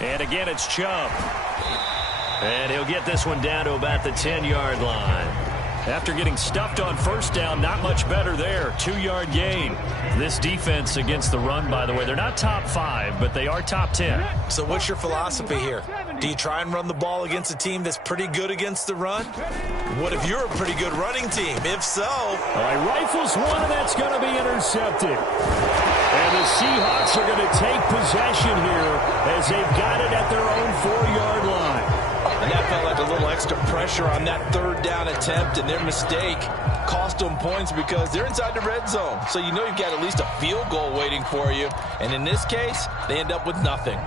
And again, it's Chubb. And he'll get this one down to about the 10-yard line. After getting stuffed on first down, not much better there. 2-yard gain. This defense against the run, by the way, they're not top 5, but they are top 10. So what's your philosophy here? Do you try and run the ball against a team that's pretty good against the run? What if you're a pretty good running team? If so... All right, rifles one, and that's going to be intercepted. And the Seahawks are going to take possession here as they've got it at their own 4-yard line. And that felt like a little extra pressure on that third down attempt, and their mistake cost them points because they're inside the red zone. So you know you've got at least a field goal waiting for you. And in this case, they end up with nothing.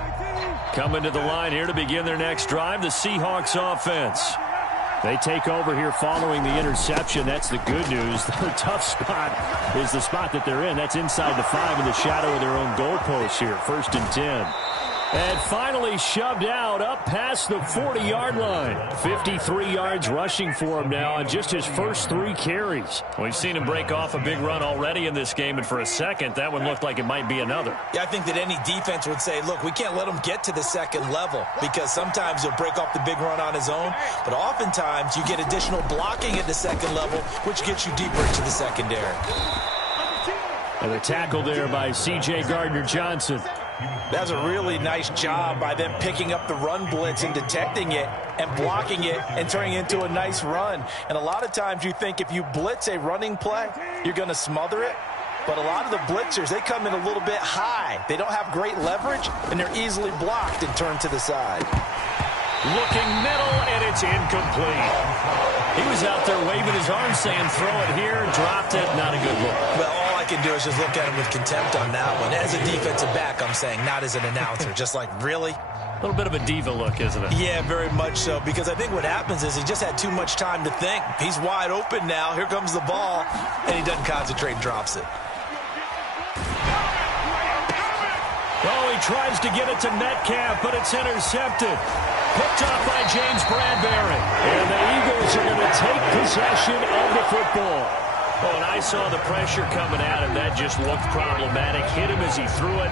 Coming to the line here to begin their next drive, the Seahawks offense. They take over here following the interception. That's the good news. The tough spot is the spot that they're in. That's inside the 5 in the shadow of their own goalpost here. 1st and 10. And finally shoved out up past the 40-yard line. 53 yards rushing for him now on just his first 3 carries. We've seen him break off a big run already in this game, and for a second, that one looked like it might be another. Yeah, I think that any defense would say, look, we can't let him get to the second level because sometimes he'll break off the big run on his own, but oftentimes you get additional blocking at the second level, which gets you deeper into the secondary. And the tackle there by C.J. Gardner-Johnson. That's a really nice job by them picking up the run blitz and detecting it and blocking it and turning it into a nice run. And a lot of times you think if you blitz a running play, you're going to smother it. But a lot of the blitzers, they come in a little bit high. They don't have great leverage, and they're easily blocked and turned to the side. Looking middle, and it's incomplete. He was out there waving his arms saying, throw it here, dropped it, not a good look. Well, all I can do is just look at him with contempt on that one. As a defensive back, I'm saying, not as an announcer. Just like, really? A little bit of a diva look, isn't it? Yeah, very much so, because I think what happens is he just had too much time to think. He's wide open now. Here comes the ball, and he doesn't concentrate and drops it. Oh, he tries to get it to Metcalf, but it's intercepted. Picked off by James Bradbury. And the Eagles are going to take possession of the football. Oh, and I saw the pressure coming at him. That just looked problematic. Hit him as he threw it,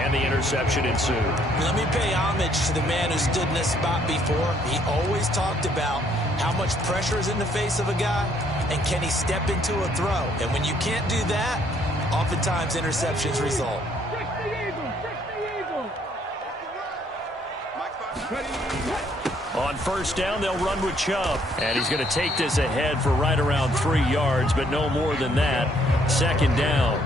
and the interception ensued. Let me pay homage to the man who stood in this spot before. He always talked about how much pressure is in the face of a guy, and can he step into a throw. And when you can't do that, oftentimes interceptions result. On first down, they'll run with Chubb. And he's going to take this ahead for right around 3 yards, but no more than that. 2nd down.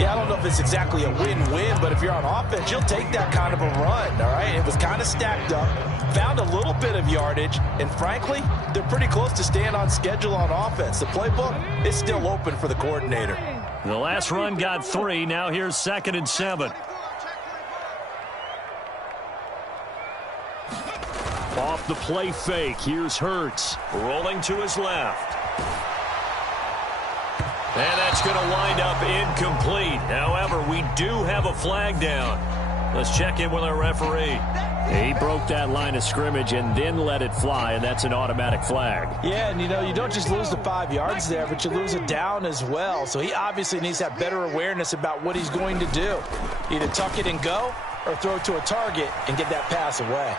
Yeah, I don't know if it's exactly a win-win, but if you're on offense, you'll take that kind of a run, all right? It was kind of stacked up, found a little bit of yardage, and frankly, they're pretty close to staying on schedule on offense. The playbook is still open for the coordinator. The last run got 3. Now here's 2nd and 7. Off the play fake, here's Hurts. Rolling to his left. And that's going to wind up incomplete. However, we do have a flag down. Let's check in with our referee. He broke that line of scrimmage and then let it fly, and that's an automatic flag. Yeah, and you know, you don't just lose the 5 yards there, but you lose it down as well. So he obviously needs to have better awareness about what he's going to do. Either tuck it and go or throw it to a target and get that pass away.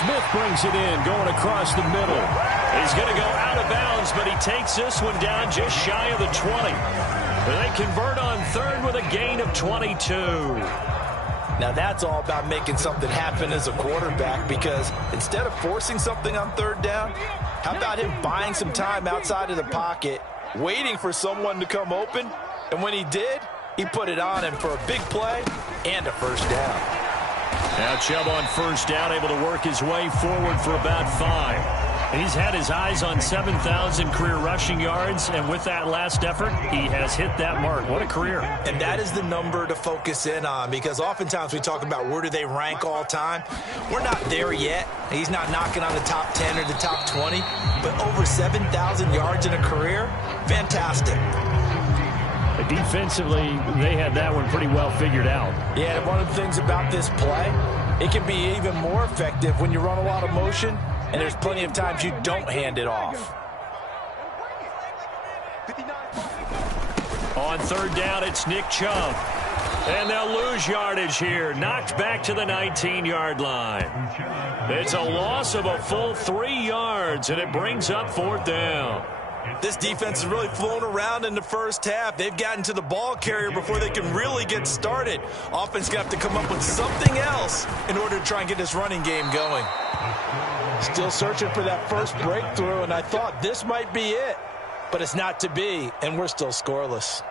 Smith brings it in, going across the middle. He's going to go out of bounds, but he takes this one down just shy of the 20. But they convert on 3rd with a gain of 22. Now that's all about making something happen as a quarterback, because instead of forcing something on 3rd down, how about him buying some time outside of the pocket, waiting for someone to come open, and when he did, he put it on him for a big play and a first down. Now Chubb on first down, able to work his way forward for about 5. He's had his eyes on 7,000 career rushing yards, and with that last effort, he has hit that mark. What a career. And that is the number to focus in on, because oftentimes we talk about where do they rank all time. We're not there yet. He's not knocking on the top 10 or the top 20, but over 7,000 yards in a career, fantastic. Defensively, they had that one pretty well figured out. Yeah, and one of the things about this play, it can be even more effective when you run a lot of motion, and there's plenty of times you don't hand it off. On third down, it's Nick Chubb. And they'll lose yardage here. Knocked back to the 19-yard line. It's a loss of a full 3 yards, and it brings up fourth down. This defense is really flown around in the first half. They've gotten to the ball carrier before they can really get started. Offense going to have to come up with something else in order to try and get this running game going. Still searching for that first breakthrough, and I thought this might be it. But it's not to be, and we're still scoreless.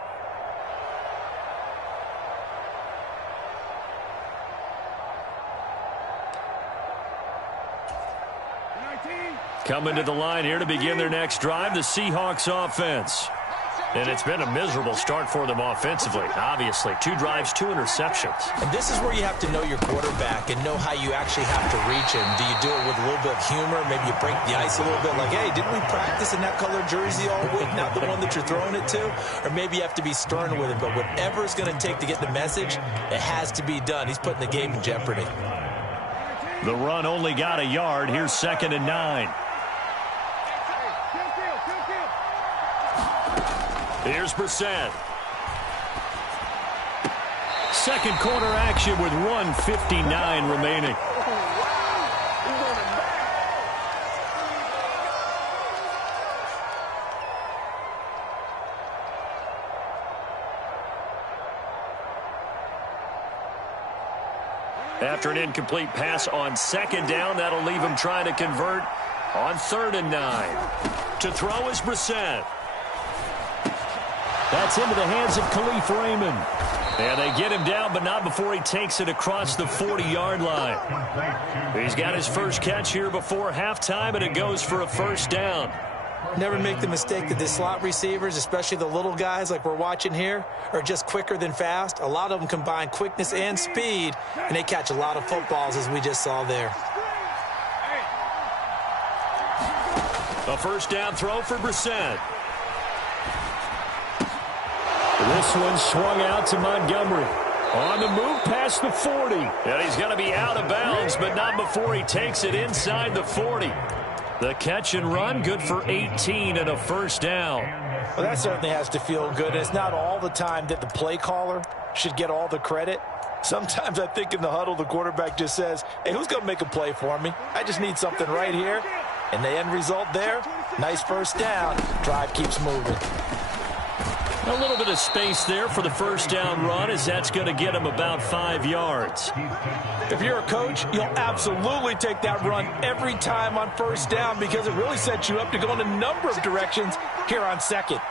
Coming to the line here to begin their next drive, the Seahawks offense. And it's been a miserable start for them offensively, obviously. 2 drives, 2 interceptions. And this is where you have to know your quarterback and know how you actually have to reach him. Do you do it with a little bit of humor? Maybe you break the ice a little bit like, hey, didn't we practice in that colored jersey all week, not the one that you're throwing it to? Or maybe you have to be stern with him. But whatever it's going to take to get the message, it has to be done. He's putting the game in jeopardy. The run only got a yard. Here's 2nd and 9. Here's Brissett. Second quarter action with 1:59 remaining. After an incomplete pass on 2nd down, that'll leave him trying to convert on 3rd and 9. To throw is Brissett. That's into the hands of Khalif Raymond. And they get him down, but not before he takes it across the 40-yard line. He's got his first catch here before halftime, and it goes for a first down. Never make the mistake that the slot receivers, especially the little guys like we're watching here, are just quicker than fast. A lot of them combine quickness and speed, and they catch a lot of footballs, as we just saw there. A first down throw for Brissett. This one swung out to Montgomery. On the move past the 40. And he's going to be out of bounds, but not before he takes it inside the 40. The catch and run, good for 18 and a first down. Well, that certainly has to feel good. It's not all the time that the play caller should get all the credit. Sometimes I think in the huddle, the quarterback just says, hey, who's going to make a play for me? I just need something right here. And the end result there, nice first down. Drive keeps moving. A little bit of space there for the first down run, as that's going to get him about 5 yards. If you're a coach, you'll absolutely take that run every time on first down because it really sets you up to go in a number of directions here on 2nd.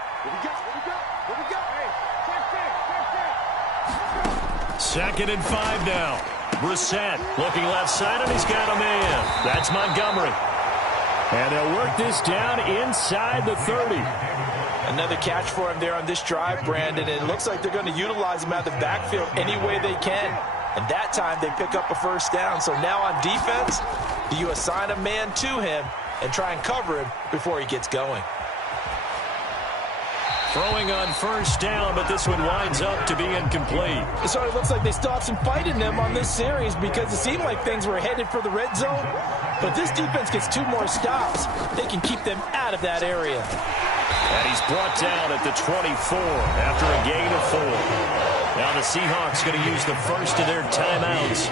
2nd and 5 now. Brissett looking left side, and he's got a man. That's Montgomery. And they'll work this down inside the 30. Another catch for him there on this drive, Brandon. And it looks like they're going to utilize him out of the backfield any way they can. And that time they pick up a first down. So now on defense, do you assign a man to him and try and cover him before he gets going? Throwing on first down, but this one winds up to be incomplete. It sort of looks like they still have some fight in them on this series because it seemed like things were headed for the red zone. But this defense gets 2 more stops. They can keep them out of that area. And he's brought down at the 24 after a gain of 4. Now the Seahawks going to use the first of their timeouts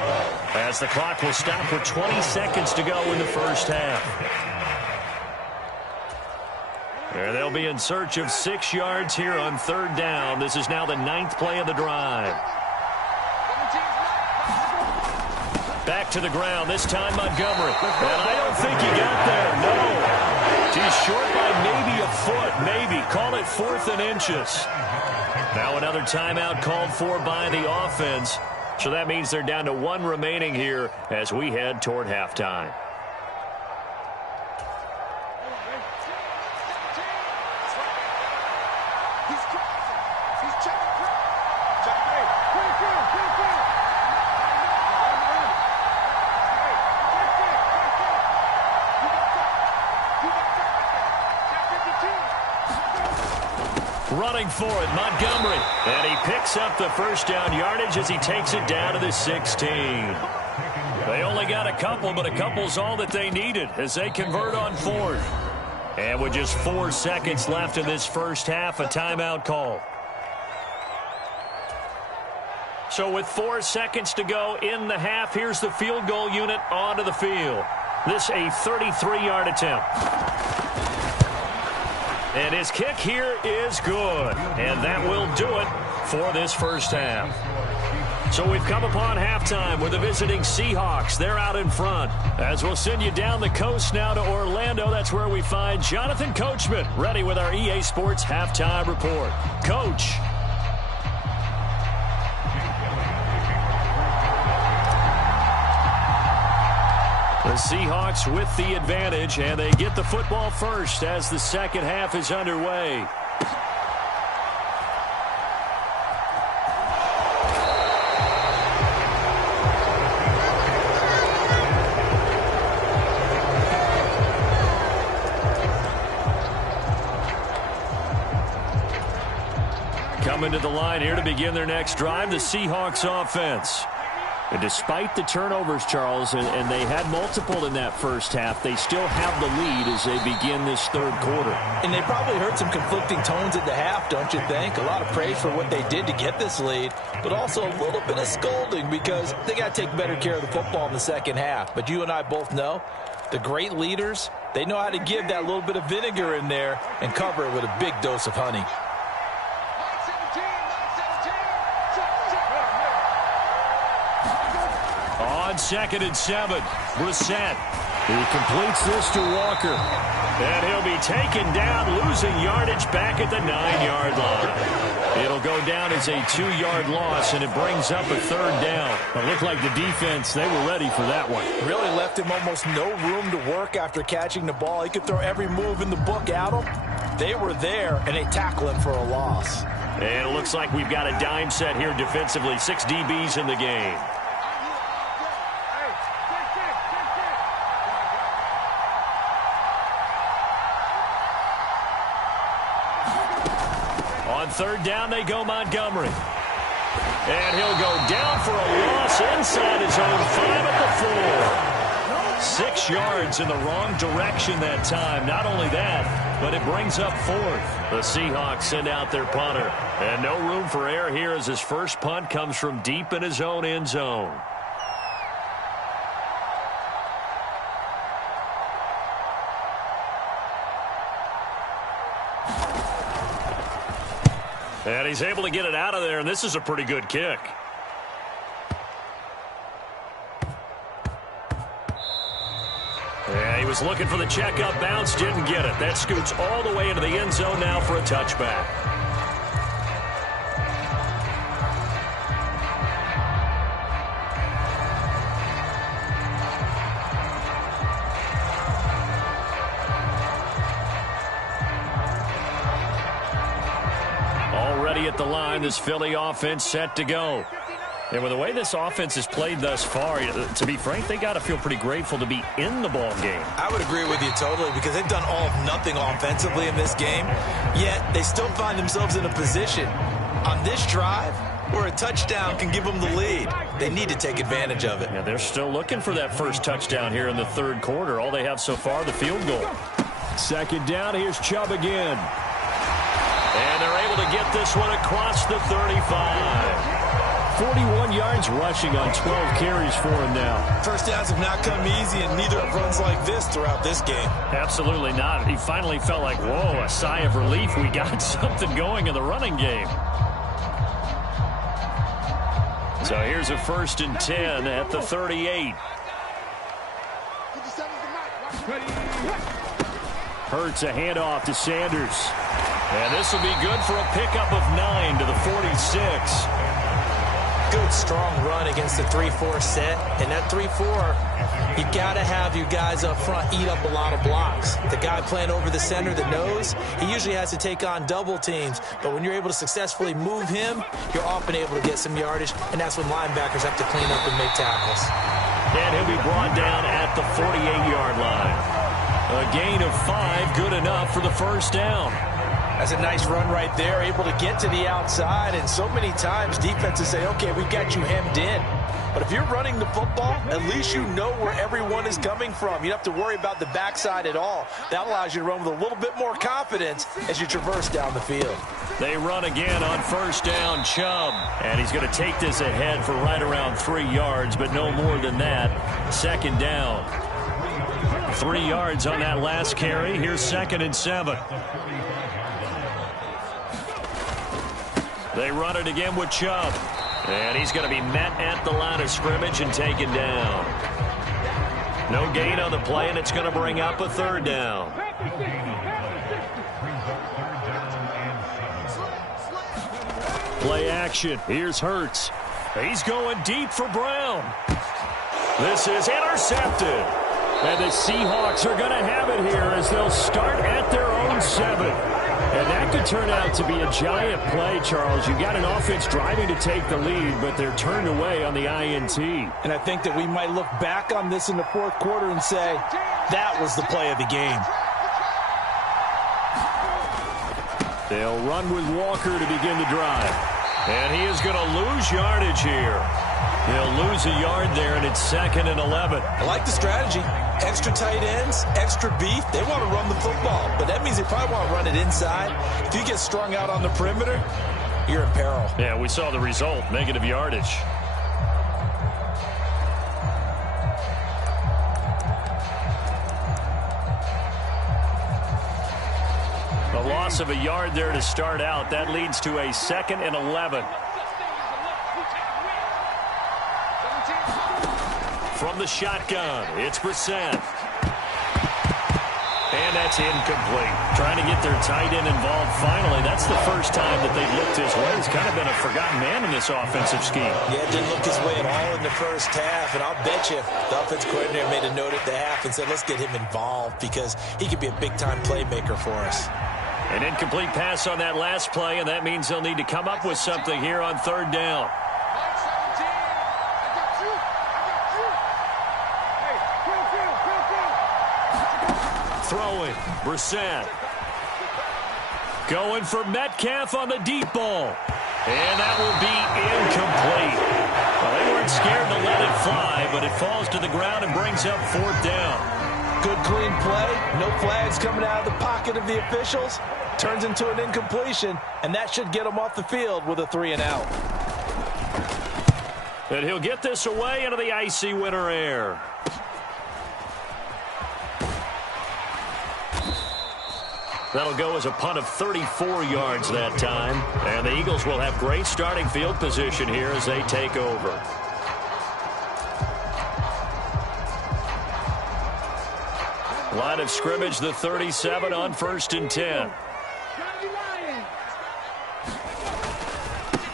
as the clock will stop with 20 seconds to go in the first half. And they'll be in search of 6 yards here on 3rd down. This is now the 9th play of the drive. Back to the ground, this time Montgomery. And I don't think he got there, no. He's short by maybe a foot, maybe. Call it 4th and inches. Now another timeout called for by the offense. So that means they're down to 1 remaining here as we head toward halftime. Running for it, Montgomery. And he picks up the first down yardage as he takes it down to the 16. They only got a couple, but a couple's all that they needed as they convert on 4th. And with just 4 seconds left in this first half, a timeout call. So with 4 seconds to go in the half, here's the field goal unit onto the field. This a 33-yard attempt. And his kick here is good. And that will do it for this first half. So we've come upon halftime with the visiting Seahawks. They're out in front. As we'll send you down the coast now to Orlando, that's where we find Jonathan Coachman, ready with our EA Sports halftime report. Coach. The Seahawks with the advantage, and they get the football first as the second half is underway. Coming to the line here to begin their next drive, the Seahawks offense. And despite the turnovers, Charles, and they had multiple in that first half, they still have the lead as they begin this third quarter. And they probably heard some conflicting tones at the half, don't you think? A lot of praise for what they did to get this lead, but also a little bit of scolding because they got to take better care of the football in the second half. But you and I both know the great leaders, they know how to give that little bit of vinegar in there and cover it with a big dose of honey. On 2nd and 7, Brissett. He completes this to Walker. And he'll be taken down, losing yardage back at the 9-yard line. It'll go down as a 2-yard loss, and it brings up a third down. It looked like the defense, they were ready for that one. Really left him almost no room to work after catching the ball. He could throw every move in the book at him. They were there, and they tackle him for a loss. And it looks like we've got a dime set here defensively. 6 DBs in the game. On third down, they go Montgomery. And he'll go down for a loss inside his own 5 at the 4. 6 yards in the wrong direction that time. Not only that, but it brings up 4th. The Seahawks send out their punter. And no room for error here as his first punt comes from deep in his own end zone. And he's able to get it out of there, and this is a pretty good kick. Yeah, he was looking for the checkup bounce, didn't get it. That scoots all the way into the end zone now for a touchback. At the line, this Philly offense set to go. And with the way this offense has played thus far, to be frank, they got to feel pretty grateful to be in the ball game. I would agree with you totally because they've done all of nothing offensively in this game, yet they still find themselves in a position on this drive where a touchdown can give them the lead. They need to take advantage of it. Yeah, they're still looking for that first touchdown here in the third quarter. All they have so far, the field goal. Second down, here's Chubb again. And they're able to get this one across the 35. 41 yards rushing on 12 carries for him now. First downs have not come easy, and neither have runs like this throughout this game. Absolutely not. He finally felt like, whoa, a sigh of relief. We got something going in the running game. So here's a 1st and 10 at the 38. Hurts a handoff to Sanders. And this will be good for a pickup of 9 to the 46. Good, strong run against the 3-4 set. And that 3-4, you got to have your guys up front eat up a lot of blocks. The guy playing over the center, the nose, he usually has to take on double teams. But when you're able to successfully move him, you're often able to get some yardage. And that's when linebackers have to clean up and make tackles. And he'll be brought down at the 48-yard line. A gain of 5, good enough for the first down. That's a nice run right there, able to get to the outside. And so many times defenses say, okay, we've got you hemmed in. But if you're running the football, at least you know where everyone is coming from. You don't have to worry about the backside at all. That allows you to run with a little bit more confidence as you traverse down the field. They run again on first down, Chubb. And he's going to take this ahead for right around 3 yards, but no more than that. Second down. 3 yards on that last carry. Here's 2nd and 7. They run it again with Chubb. And he's going to be met at the line of scrimmage and taken down. No gain on the play, and it's going to bring up a 3rd down. Play action. Here's Hurts. He's going deep for Brown. This is intercepted. And the Seahawks are going to have it here as they'll start at their own 7. And that could turn out to be a giant play, Charles. You've got an offense driving to take the lead, but they're turned away on the INT. And I think that we might look back on this in the 4th quarter and say, that was the play of the game. They'll run with Walker to begin the drive. And he is going to lose yardage here. He'll lose a yard there, and it's 2nd and 11. I like the strategy. Extra tight ends, extra beef. They want to run the football, but that means they probably want to run it inside. If you get strung out on the perimeter, you're in peril. Yeah, we saw the result, negative yardage. A loss of a yard there to start out. That leads to a 2nd and 11. From the shotgun, it's Brissett. And that's incomplete. Trying to get their tight end involved finally. That's the first time that they've looked his way. He's kind of been a forgotten man in this offensive scheme. Yeah, didn't look his way at all in the first half. And I'll bet you the offensive coordinator made a note at the half and said, let's get him involved because he could be a big-time playmaker for us. An incomplete pass on that last play, and that means they'll need to come up with something here on 3rd down. Throwing, Brissett. Going for Metcalf on the deep ball. And that will be incomplete. Well, they weren't scared to let it fly, but it falls to the ground and brings up 4th down. Good, clean play. No flags coming out of the pocket of the officials. Turns into an incompletion, and that should get him off the field with a 3 and out. And he'll get this away into the icy winter air. That'll go as a punt of 34 yards that time. And the Eagles will have great starting field position here as they take over. Line of scrimmage, the 37 on 1st and 10.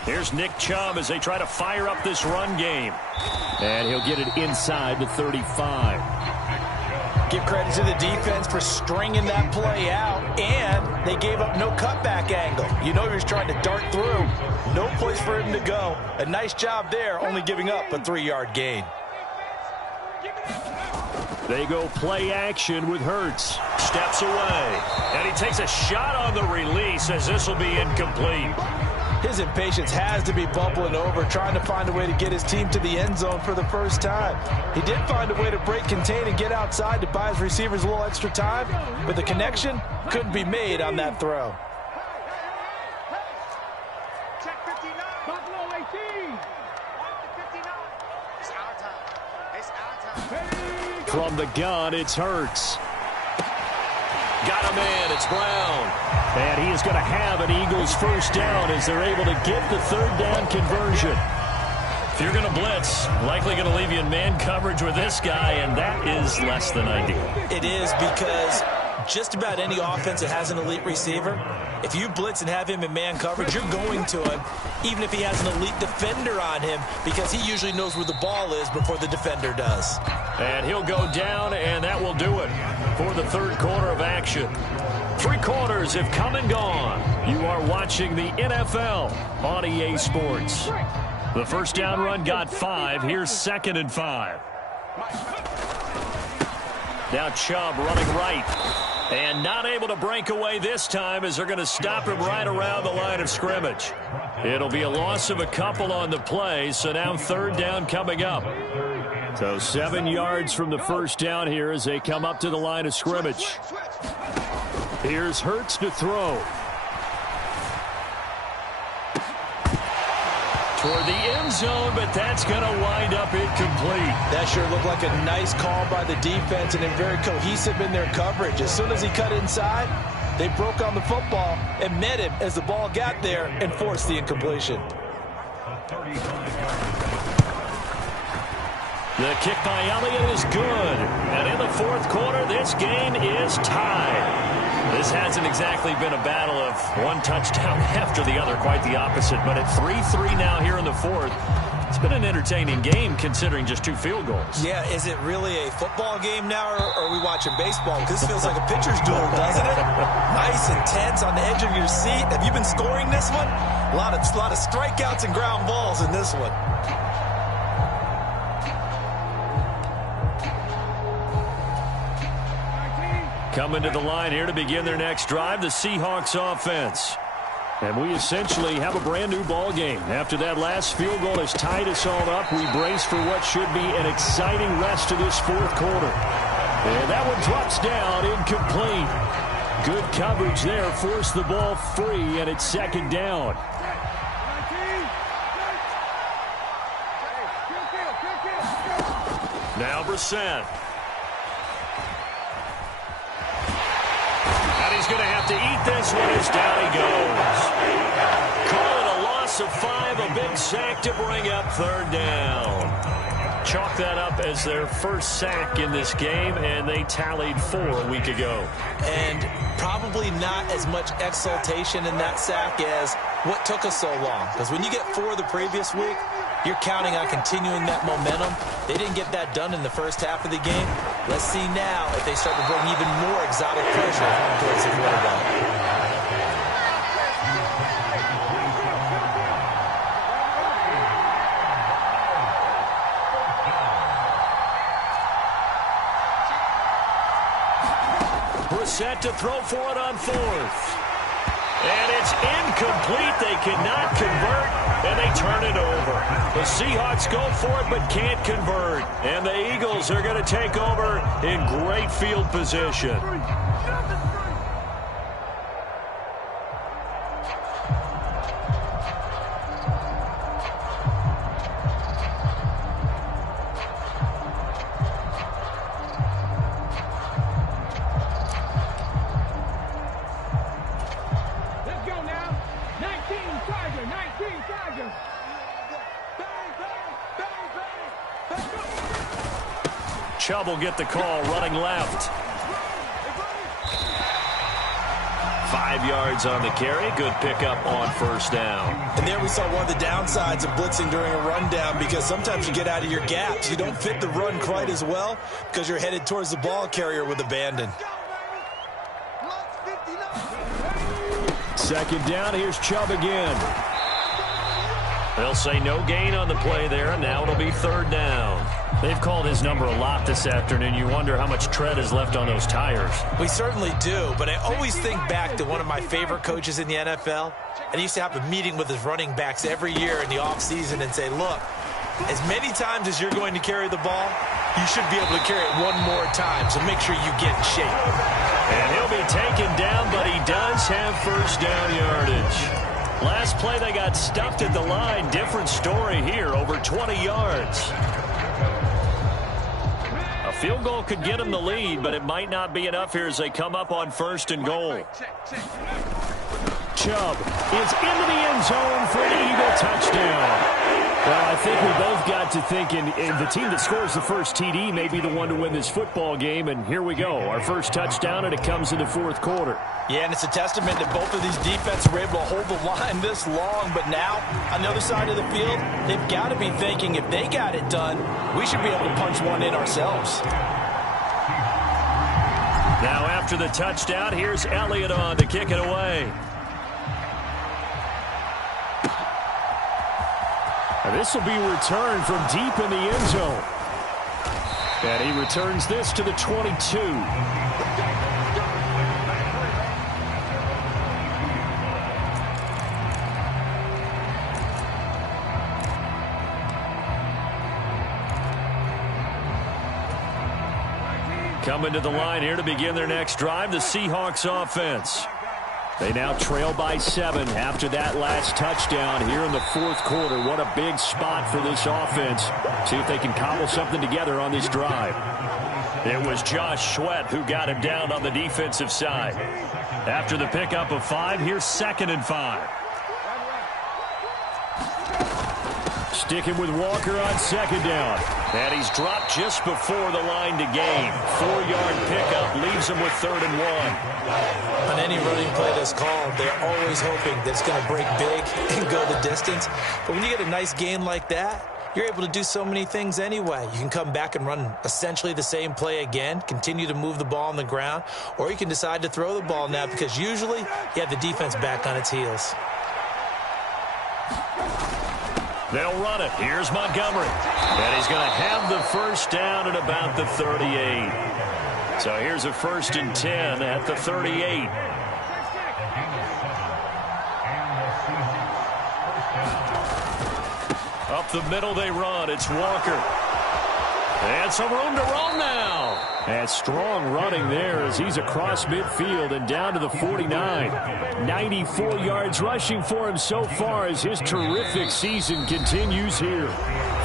Here's Nick Chubb as they try to fire up this run game. And he'll get it inside the 35. Give credit to the defense for stringing that play out, and they gave up no cutback angle. You know he was trying to dart through. No place for him to go. A nice job there, only giving up a 3-yard gain. They go play action with Hurts. Steps away, and he takes a shot on the release as this will be incomplete. His impatience has to be bubbling over, trying to find a way to get his team to the end zone for the first time. He did find a way to break contain and get outside to buy his receivers a little extra time, but the connection couldn't be made on that throw. Check 59. Buffalo 18. 59. It's our time. It's our time. From the gun, it's Hurts. Got a man, it's Brown. And he is going to have an Eagles first down as they're able to get the 3rd down conversion. If you're going to blitz, likely going to leave you in man coverage with this guy, and that is less than ideal. It is, because just about any offense that has an elite receiver, if you blitz and have him in man coverage, you're going to him, even if he has an elite defender on him, because he usually knows where the ball is before the defender does. And he'll go down, and that will do it for the 3rd quarter of action. 3 quarters have come and gone. You are watching the NFL on EA Sports. The first down run got 5. Here's 2nd and 5. Now Chubb running right. And not able to break away this time as they're going to stop him right around the line of scrimmage. It'll be a loss of a couple on the play, so now 3rd down coming up. So 7 yards from the first down here as they come up to the line of scrimmage. Here's Hurts to throw. toward the end zone, but that's going to wind up incomplete. That sure looked like a nice call by the defense, and they're very cohesive in their coverage. As soon as he cut inside, they broke on the football and met him as the ball got there and forced the incompletion. The kick by Elliott is good. And in the fourth quarter, this game is tied. This hasn't exactly been a battle of one touchdown after the other, quite the opposite. But at 3-3 now here in the fourth, it's been an entertaining game considering just 2 field goals. Yeah, is it really a football game now, or are we watching baseball? Because this feels like a pitcher's duel, doesn't it? Nice and tense on the edge of your seat. Have you been scoring this one? A lot of strikeouts and ground balls in this one. Coming to the line here to begin their next drive, the Seahawks offense. And we essentially have a brand new ball game. After that last field goal has tied us all up, we brace for what should be an exciting rest of this fourth quarter. And that one drops down, incomplete. Good coverage there, forced the ball free, and it's second down. Now Brissett. He's going to have to eat this one as down he goes. Call it a loss of 5, a big sack to bring up third down. Chalk that up as their first sack in this game, and they tallied 4 a week ago. And probably not as much exultation in that sack as what took us so long. Because when you get 4 the previous week, you're counting on continuing that momentum. They didn't get that done in the first half of the game. Let's see now if they start to bring even more exotic pressure towards the quarterback. Brissett to throw for it on 4th. And it's incomplete. They cannot convert, and they turn it over. The Seahawks go for it but can't convert. And the Eagles are going to take over in great field position. Chubb will get the call, running left. 5 yards on the carry. Good pickup on first down. And there we saw one of the downsides of blitzing during a rundown, because sometimes you get out of your gaps. You don't fit the run quite as well because you're headed towards the ball carrier with abandon. Second down, here's Chubb again. They'll say no gain on the play there, and now it'll be third down. They've called his number a lot this afternoon. You wonder how much tread is left on those tires. We certainly do, but I always think back to one of my favorite coaches in the NFL, and he used to have a meeting with his running backs every year in the offseason and say, look, as many times as you're going to carry the ball, you should be able to carry it one more time, so make sure you get in shape. And he'll be taken down, but he does have first down yardage. Last play, they got stuffed at the line. Different story here, over 20 yards. A field goal could get them the lead, but it might not be enough here as they come up on first and goal. Chubb is into the end zone for an Eagle touchdown. Well, I think we both got to thinking the team that scores the first TD may be the one to win this football game, and here we go. Our first touchdown, and it comes in the fourth quarter. Yeah, and it's a testament that both of these defenses were able to hold the line this long, but now, on the other side of the field, they've got to be thinking if they got it done, we should be able to punch one in ourselves. Now, after the touchdown, here's Elliott on to kick it away. This will be returned from deep in the end zone. And he returns this to the 22. Coming to the line here to begin their next drive, the Seahawks offense. They now trail by 7 after that last touchdown here in the fourth quarter. What a big spot for this offense. See if they can cobble something together on this drive. It was Josh Sweat who got him down on the defensive side. After the pickup of 5, here's 2nd and 5. Sticking with Walker on 2nd down. And he's dropped just before the line to gain. 4-yard pickup leaves him with 3rd and 1. On any running play that's called, they're always hoping that it's going to break big and go the distance. But when you get a nice gain like that, you're able to do so many things anyway. You can come back and run essentially the same play again, continue to move the ball on the ground, or you can decide to throw the ball now because usually you have the defense back on its heels. They'll run it. Here's Montgomery. And he's going to have the first down at about the 38. So here's a 1st and 10 at the 38. Up the middle they run. It's Walker. And some room to roam now. And strong running there as he's across midfield and down to the 49. 94 yards rushing for him so far as his terrific season continues here.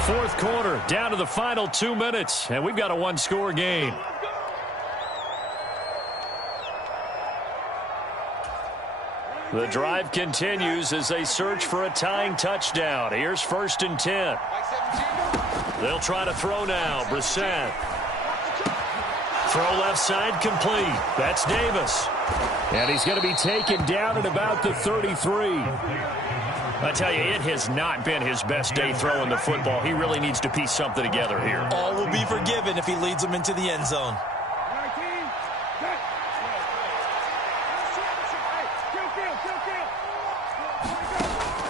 Fourth quarter, down to the final 2 minutes, and we've got a 1-score game. The drive continues as they search for a tying touchdown. Here's 1st and 10. They'll try to throw now. Brissett. Throw left side complete. That's Davis. And he's going to be taken down at about the 33. I tell you, it has not been his best day throwing the football. He really needs to piece something together here. All will be forgiven if he leads them into the end zone.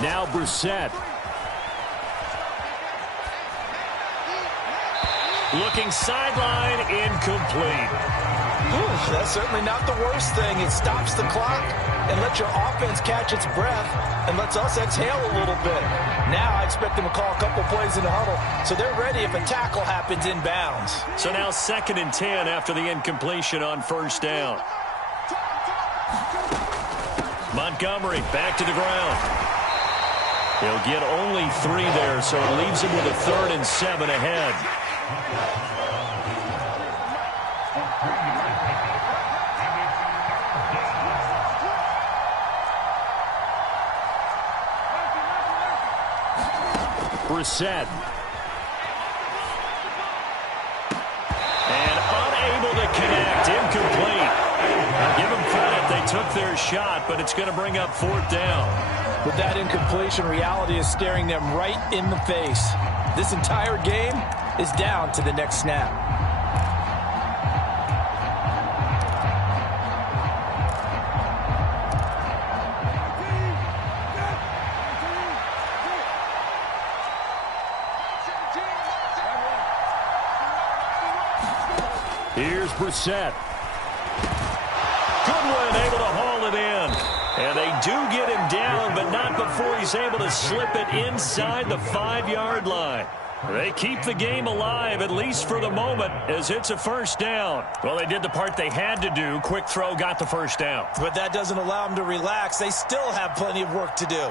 Now Brissett. Looking sideline, incomplete. That's certainly not the worst thing. It stops the clock and lets your offense catch its breath and lets us exhale a little bit. Now I expect them to call a couple plays in the huddle, so they're ready if a tackle happens inbounds. So now 2nd and 10 after the incompletion on 1st down. Montgomery back to the ground. He'll get only 3 there, so it leaves him with a 3rd and 7 ahead. Brissett. And unable to connect. Incomplete. Now give them credit. They took their shot, but it's going to bring up 4th down. With that incompletion, reality is staring them right in the face. This entire game is down to the next snap. Here's Brissett. Goodwin able to haul it in. And they do get him down, but not before he's able to slip it inside the 5-yard line. They keep the game alive, at least for the moment, as it's a 1st down. Well, they did the part they had to do. Quick throw got the 1st down. But that doesn't allow them to relax. They still have plenty of work to do.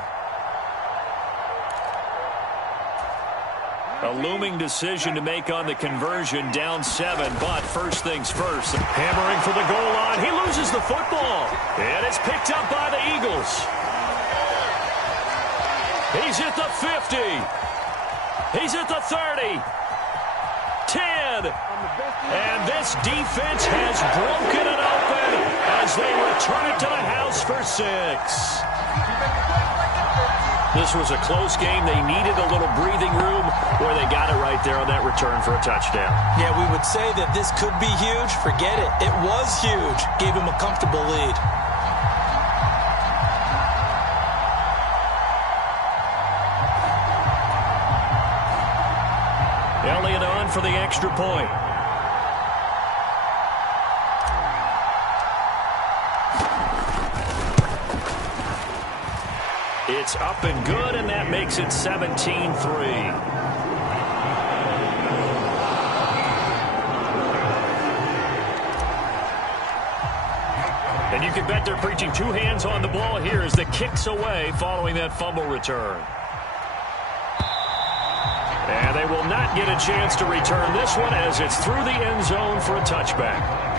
A looming decision to make on the conversion, down 7, but first things first. Hammering for the goal line. He loses the football, and it's picked up by the Eagles. He's at the 50. He's at the 30. 10. And this defense has broken it open as they return it to the house for 6. This was a close game. They needed a little breathing room where they got it right there on that return for a touchdown. Yeah, we would say that this could be huge. Forget it. It was huge. Gave him a comfortable lead. Elliott on for the extra point. It's up and good, and that makes it 17-3. And And you can bet they're preaching two hands on the ball here as the kick's away following that fumble return. And they will not get a chance to return this one as it's through the end zone for a touchback.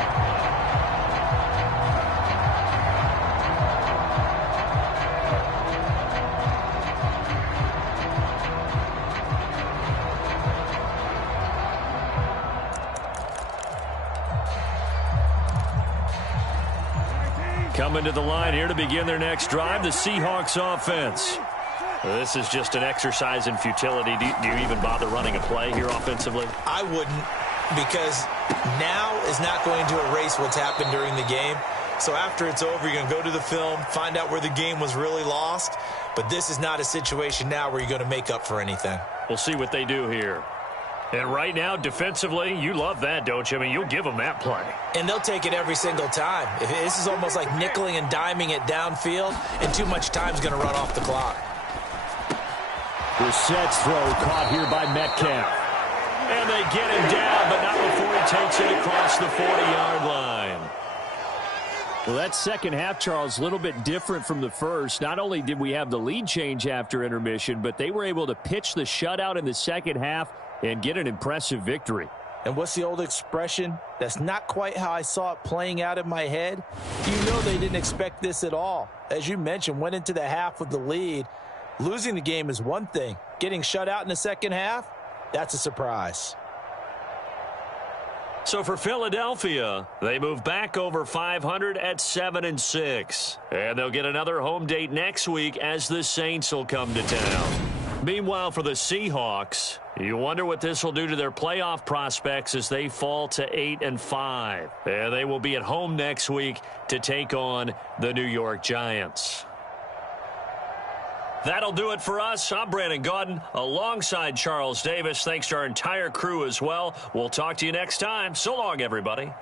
Coming to the line here to begin their next drive, the Seahawks offense. This is just an exercise in futility. Do you even bother running a play here offensively? I wouldn't, because now is not going to erase what's happened during the game. So after it's over, you're going to go to the film, find out where the game was really lost. But this is not a situation now where you're going to make up for anything. We'll see what they do here. And right now, defensively, you love that, don't you? I mean, you'll give them that play. And they'll take it every single time. This is almost like nickeling and diming it downfield, and too much time's going to run off the clock. Brissett's throw caught here by Metcalf. And they get him down, but not before he takes it across the 40-yard line. Well, that second half, Charles, a little bit different from the first. Not only did we have the lead change after intermission, but they were able to pitch the shutout in the second half and get an impressive victory. And what's the old expression? That's not quite how I saw it playing out in my head. You know they didn't expect this at all. As you mentioned, went into the half with the lead. Losing the game is one thing. Getting shut out in the second half, that's a surprise. So for Philadelphia, they move back over 500 at 7-6. And they'll get another home date next week as the Saints will come to town. Meanwhile, for the Seahawks, you wonder what this will do to their playoff prospects as they fall to 8-5. And they will be at home next week to take on the New York Giants. That'll do it for us. I'm Brandon Gaudin alongside Charles Davis. Thanks to our entire crew as well. We'll talk to you next time. So long, everybody.